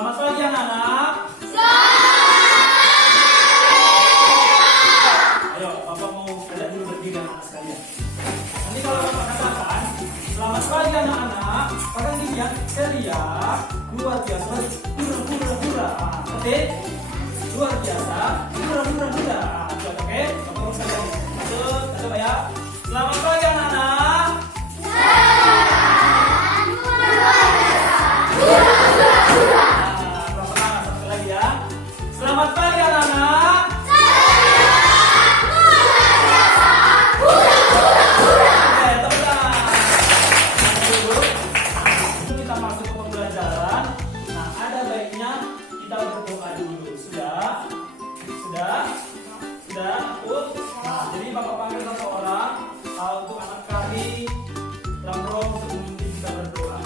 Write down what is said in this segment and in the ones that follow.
Selamat pagi anak-anak. Ayo, Bapak mau ajak dulu berdiri anak sekalian. Nanti kalau Bapak katakan, selamat pagi anak-anak, kalian lihat, teriak, luar biasa, hura-hura-hura. Oke? Luar biasa, hura-hura-hura. Oke? Bapak mau sekalian. Coba ya. Selamat pagi anak-anak. Satu lagi ya. Selamat pagi anak-anak. Kita masuk ke pembelajaran. Nah, ada baiknya kita berdoa dulu. Sudah? Nah, jadi Bapak panggil satu orang untuk anak kami Lamrong sebelum kita berdoa.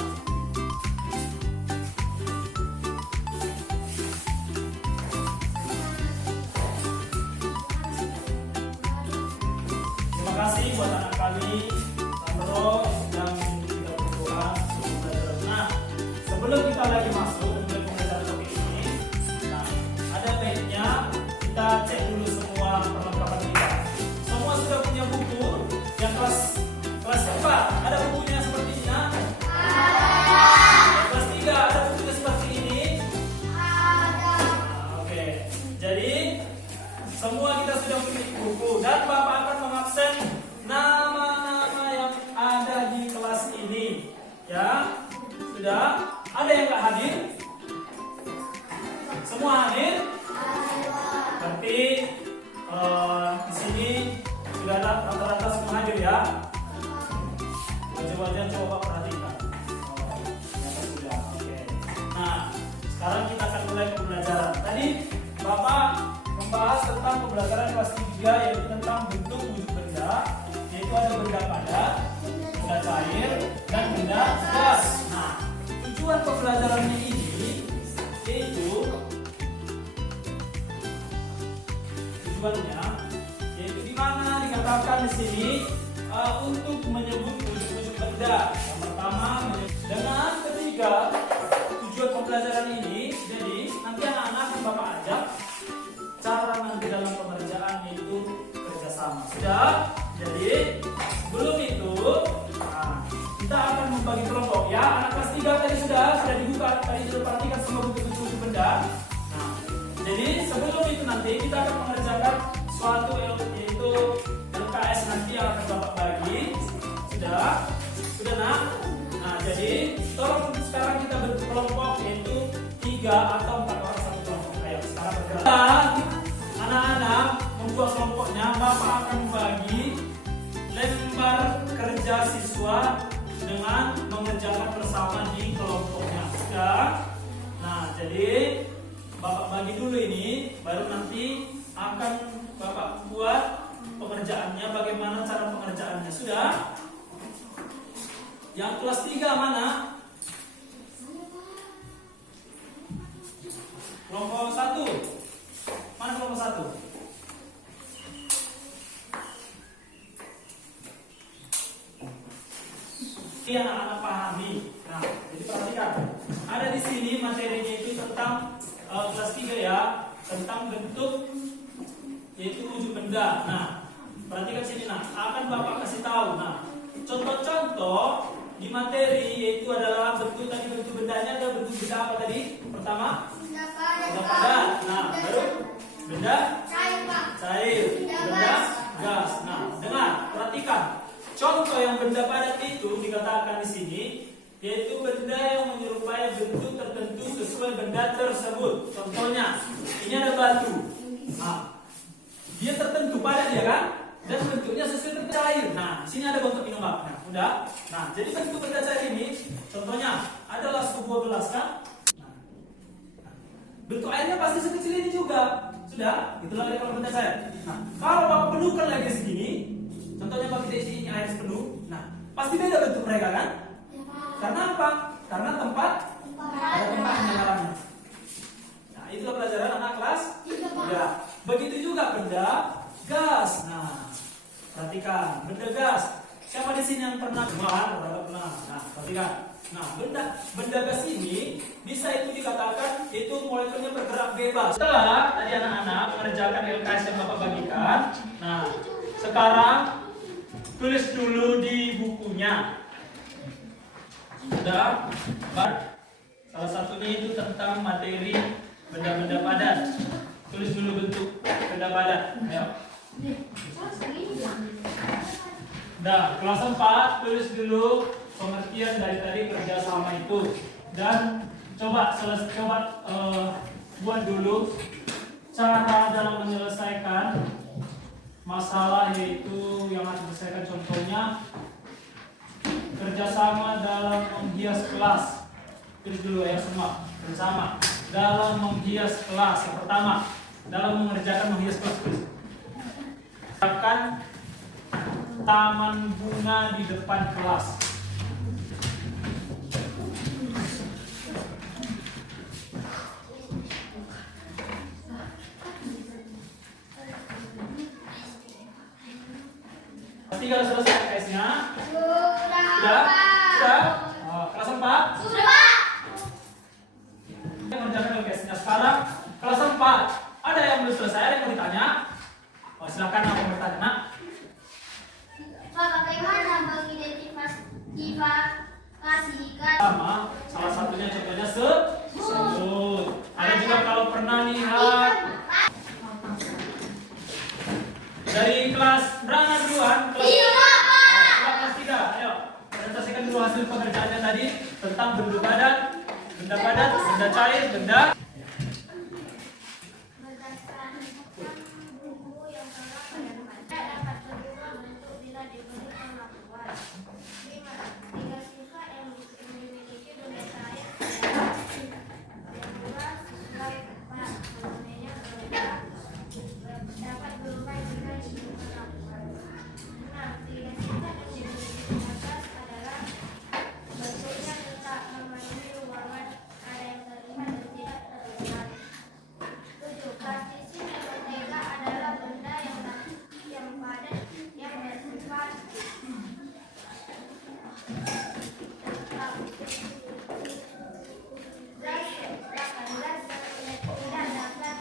Terima kasih buat anak kami Lamrong yang kita berdoa sebelum belajar. Nah, sebelum kita lagi masuk ke pembelajaran topik ini, nah, ada baiknya kita cek dulu semua perlengkapan kita. Semua sudah punya buku yang kelas berapa? Ada bukunya seperti ini? Kelas 3 ada bukunya seperti ini? Oke. Jadi semua kita sudah punya buku dan Bapak akan mengabsen nama-nama yang ada di kelas ini. Ya, sudah? Ada yang nggak hadir? Semua hadir? Berarti di sini sudah ada rata-rata semua hadir ya. Wajah-wajah coba perhatikan. Sudah. Oke. Nah, sekarang kita akan mulai pembelajaran. Tadi Bapak membahas tentang pembelajaran kelas 3 yaitu tentang bentuk wujud benda, yaitu ada benda padat, benda cair, dan benda gas. Nah, tujuan pembelajarannya ini yaitu yaitu di mana dikatakan di sini untuk menyebut wujud-wujud benda. Yang pertama dengan ketiga tujuan pembelajaran ini. Jadi nanti anak-anak yang Bapak ajak cara nanti dalam pengerjaan yaitu kerjasama. Sudah? Jadi sebelum itu kita akan membagi kelompok ya. Anak kelas 3 tadi sudah dibuka, tadi sudah perhatikan semua wujud-wujud benda. Jadi sebelum itu nanti kita akan mengerjakan suatu yaitu LKS nanti yang akan Bapak bagi. Sudah nak? Nah, jadi tolong sekarang kita bentuk kelompok yaitu 3 atau 4 orang satu kelompok. Ayo sekarang bergerak. Anak-anak membuat kelompoknya. Bapak akan membagi lembar kerja siswa dengan mengerjakan bersama di kelompoknya. Sudah? Nah, jadi Bapak bagi dulu ini, baru nanti akan Bapak buat pengerjaannya, bagaimana cara pengerjaannya. Sudah? Yang kelas 3 mana? Kelompok 1. Mana kelompok 1? Ini anak-anak pahami. Nah, jadi perhatikan. Ada di sini materinya itu tentang kelas 3 ya, tentang bentuk yaitu wujud benda. Nah, perhatikan sini nah, akan Bapak kasih tahu. Nah, contoh-contoh di materi yaitu adalah bentuk tadi, bentuk bendanya ada bentuk benda apa tadi? Pertama, benda padat. Nah, baru benda cair, benda gas. Nah, dengar, perhatikan. Contoh yang benda padat itu dikatakan di sini yaitu benda yang menyerupai bentuk tertentu sesuai benda tersebut. Contohnya, ini ada batu. Nah, dia tertentu padat ya kan? Dan bentuknya sesuai bentuk cair. Nah, di sini ada bentuk minuman. Nah, udah. Nah, jadi bentuk benda cair ini, contohnya adalah sebuah gelas kan? Nah, bentuk airnya pasti sekecil ini juga. Sudah? Itulah dari kalau benda cair. Nah, kalau Bapak penuhkan lagi segini, contohnya Bapak di sini air sepenuh. Nah, pasti beda bentuk mereka kan? Karena apa? Karena ada tempatnya nyalanya. Nah, itulah pelajaran anak kelas 3. Begitu juga benda gas. Nah, perhatikan benda gas. Siapa di sini yang pernah? Pernah. Nah, perhatikan. Nah, benda gas ini bisa itu dikatakan partikelnya bergerak bebas. Setelah tadi anak-anak mengerjakan LKS yang Bapak bagikan, nah sekarang tulis dulu di bukunya. Sudah, salah satunya itu tentang materi benda-benda padat. Tulis dulu bentuk benda padat. Ayo. Nah, kelas 4 tulis dulu pengertian dari tadi kerjasama itu, dan coba buat dulu cara dalam menyelesaikan masalah, yaitu yang harus diselesaikan. Contohnya kerjasama dalam menghias kelas. Tulis dulu ya semua, bersama dalam menghias kelas. Yang pertama, dalam mengerjakan menghias kelas, akan taman bunga di depan kelas. Pasti kalau selesai LKS-nya? Sudah? Oh, kelas 4? Sudah. Mengerjakan LKS-nya. Sekarang kelas 4. Ada yang belum selesai? Ada yang mau ditanya? Oh, silakan, apa yang bertanya, Nak? Bagaimana mengidentifikasikan? Salah satunya contohnya sebut. Ada juga kalau pernah lihat dari kelas berapa duluan? Kelas 3. Ayo, presentasikan dulu hasil pengerjaannya tadi tentang benda padat, benda cair, benda.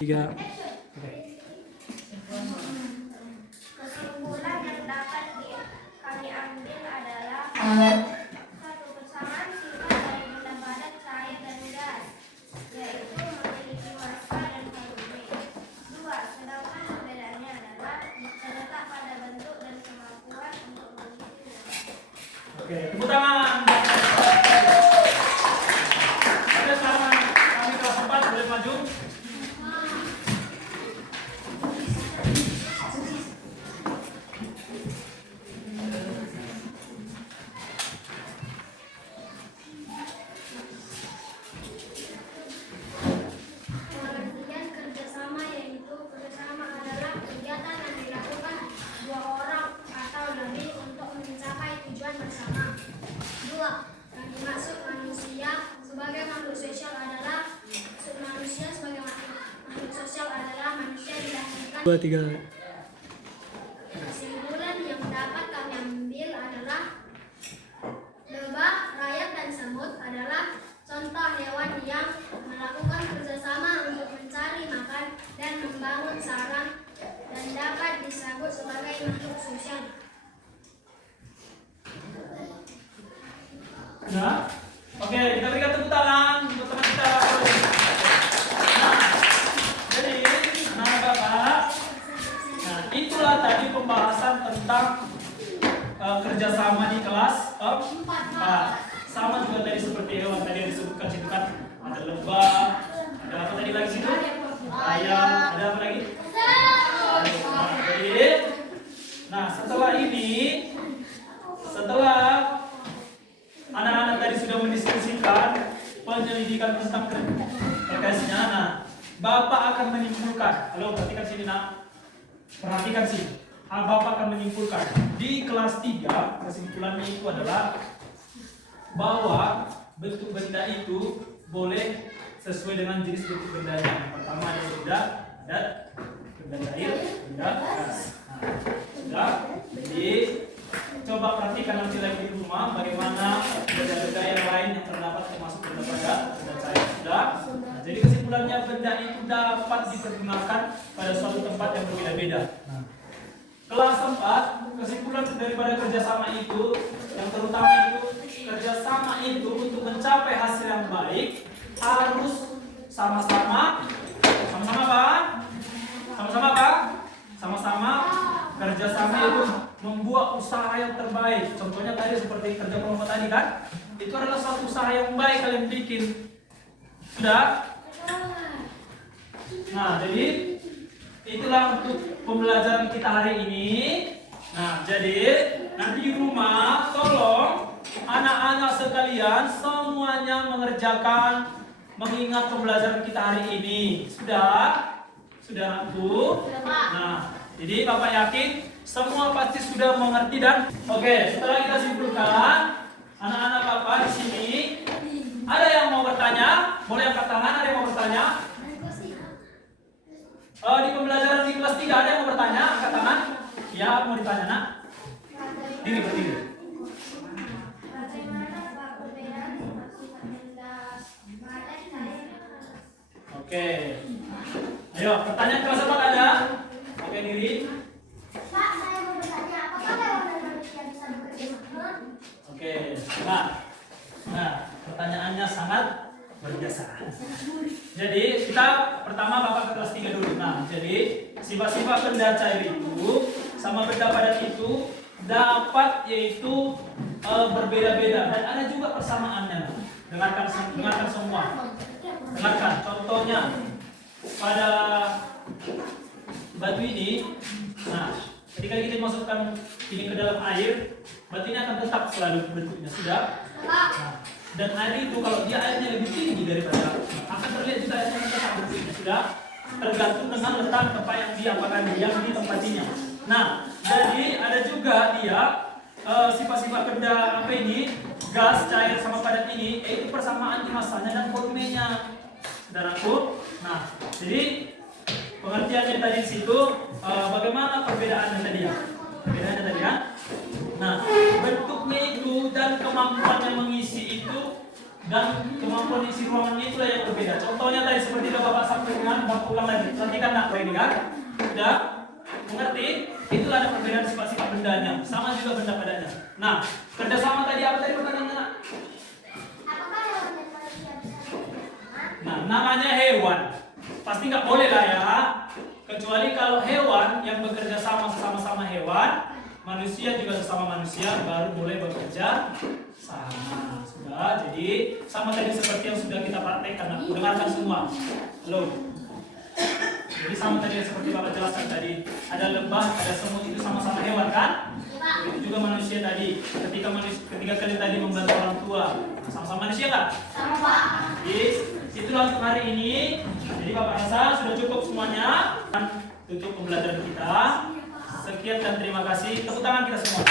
Tiga. Kesimpulan yang dapat kami ambil adalah: satu, persamaan sifat dari benda padat, cair, dan gas, yaitu memiliki massa dan volume. Dua, sedangkan perbedaannya adalah terletak pada bentuk dan kemampuan untuk mengisinya. Oke, tepuk tangan. Oke, sekarang kami kelas 4 boleh maju. Pengertian kerjasama yaitu kerjasama adalah kegiatan yang dilakukan dua orang atau lebih untuk mencapai tujuan bersama. Dua, yang dimaksud manusia sebagai makhluk sosial adalah manusia dilahirkan. 2, 3. Kesimpulan yang dapat kami ambil adalah lebah, rayap, dan semut adalah contoh hewan yang melakukan kerjasama untuk mencari makan dan membangun sarang dan dapat disebut sebagai makhluk sosial. Nah, oke, kita berikan tepuk tangan untuk teman kita. Nah, jadi anak Bapak, nah itulah tadi pembahasan tentang kerjasama di kelas 4. Sama juga tadi seperti hewan tadi yang disebutkan situ kan, ada lebah, ada apa tadi lagi situ? Ayam, ada apa lagi? Nah, setelah anak-anak tadi sudah mendiskusikan penyelidikan tentang LKS-nya, nah, Bapak akan menyimpulkan. Halo, perhatikan sini, Nak. Perhatikan sini. Bapak akan menyimpulkan di kelas 3. Kesimpulannya itu adalah bahwa bentuk benda itu boleh sesuai dengan jenis bentuk bendanya. Yang pertama ada benda padat, benda cair, benda gas. Sudah. Jadi coba perhatikan nanti lagi di rumah bagaimana benda-benda yang lain yang terdapat termasuk benda padat, benda cair. Sudah. Nah, jadi kesimpulan kesimpulannya benda itu dapat dipergunakan pada suatu tempat yang berbeda-beda. Nah, kelas 4, kesimpulan daripada kerjasama itu, yang terutama itu kerjasama itu untuk mencapai hasil yang baik harus sama-sama apa? Sama-sama apa? Sama-sama kerjasama itu membuat usaha yang terbaik. Contohnya tadi seperti kerja kelompok tadi kan? Itu adalah suatu usaha yang baik kalian bikin. Sudah? Nah, jadi itulah untuk pembelajaran kita hari ini. Nah, jadi nanti di rumah tolong anak-anak sekalian semuanya mengerjakan mengingat pembelajaran kita hari ini. Sudah? Sudah, Bu? Nah, jadi Bapak yakin semua pasti sudah mengerti dan oke, setelah kita simpulkan, anak-anak Bapak di sini ada yang mau bertanya? Boleh angkat tangan, ada yang mau bertanya? Di pembelajaran di kelas 3 ada yang mau bertanya? Angkat tangan. Ya, mau ditanya, Nak? Diri berdiri. Oke. Ayo, pertanyaan kelas 4 ada? Oke, diri. Pak, saya mau bertanya, apakah hewan dan manusia bisa bekerja sama? Oke, nah, pertanyaannya sangat berjasa. Jadi kita pertama Bapak ke kelas 3 dulu. Nah, jadi sifat-sifat benda cair itu sama benda padat itu dapat yaitu berbeda-beda dan ada juga persamaannya. Dengarkan semua. Dengarkan. Contohnya pada batu ini, nah, ketika kita masukkan ini ke dalam air, batu ini akan tetap selalu bentuknya. Sudah? Nah, dan air itu kalau dia airnya lebih tinggi daripada akan terlihat juga airnya tetap bentuknya. Sudah? Tergantung dengan letak tempat yang diapakan yang ditempatinya. Nah, jadi ada juga dia sifat-sifat benda apa ini, gas, cair sama padat ini, yaitu persamaan di masanya dan volumenya. Saudaraku. Nah, jadi pengertiannya tadi di situ bagaimana perbedaannya tadi ya? Perbedaannya tadi ya. Nah, bentuknya itu dan kemampuannya mengisi itu dan kemampuan isi ruangannya itulah yang berbeda. Contohnya tadi seperti yang Bapak sampaikan, Bapak ulang lagi. Perhatikan nak ini kan? Sudah mengerti? Itulah ada perbedaan sifat-sifat bendanya. Sama juga benda padanya. Nah, kerjasama tadi apa tadi pertanyaannya nak? Apakah hewan dan manusia bisa bekerja sama? Nah, namanya hewan. Pasti nggak boleh lah ya. Kecuali kalau hewan yang bekerja sama hewan, manusia juga sesama manusia baru boleh bekerja sama. Sudah, jadi sama tadi seperti yang sudah kita praktekkan. Dengarkan semua. Halo. Jadi sama tadi seperti Bapak jelaskan tadi, ada lebah, ada semut itu sama-sama hewan kan? Itu juga manusia tadi. Ketika kalian tadi membantu orang tua, sama-sama manusia kan? Sama, Pak. Jadi itulah untuk hari ini. Jadi Bapak rasa sudah cukup semuanya dan tutup pembelajaran kita. Sekian dan terima kasih. Tepuk tangan kita semua.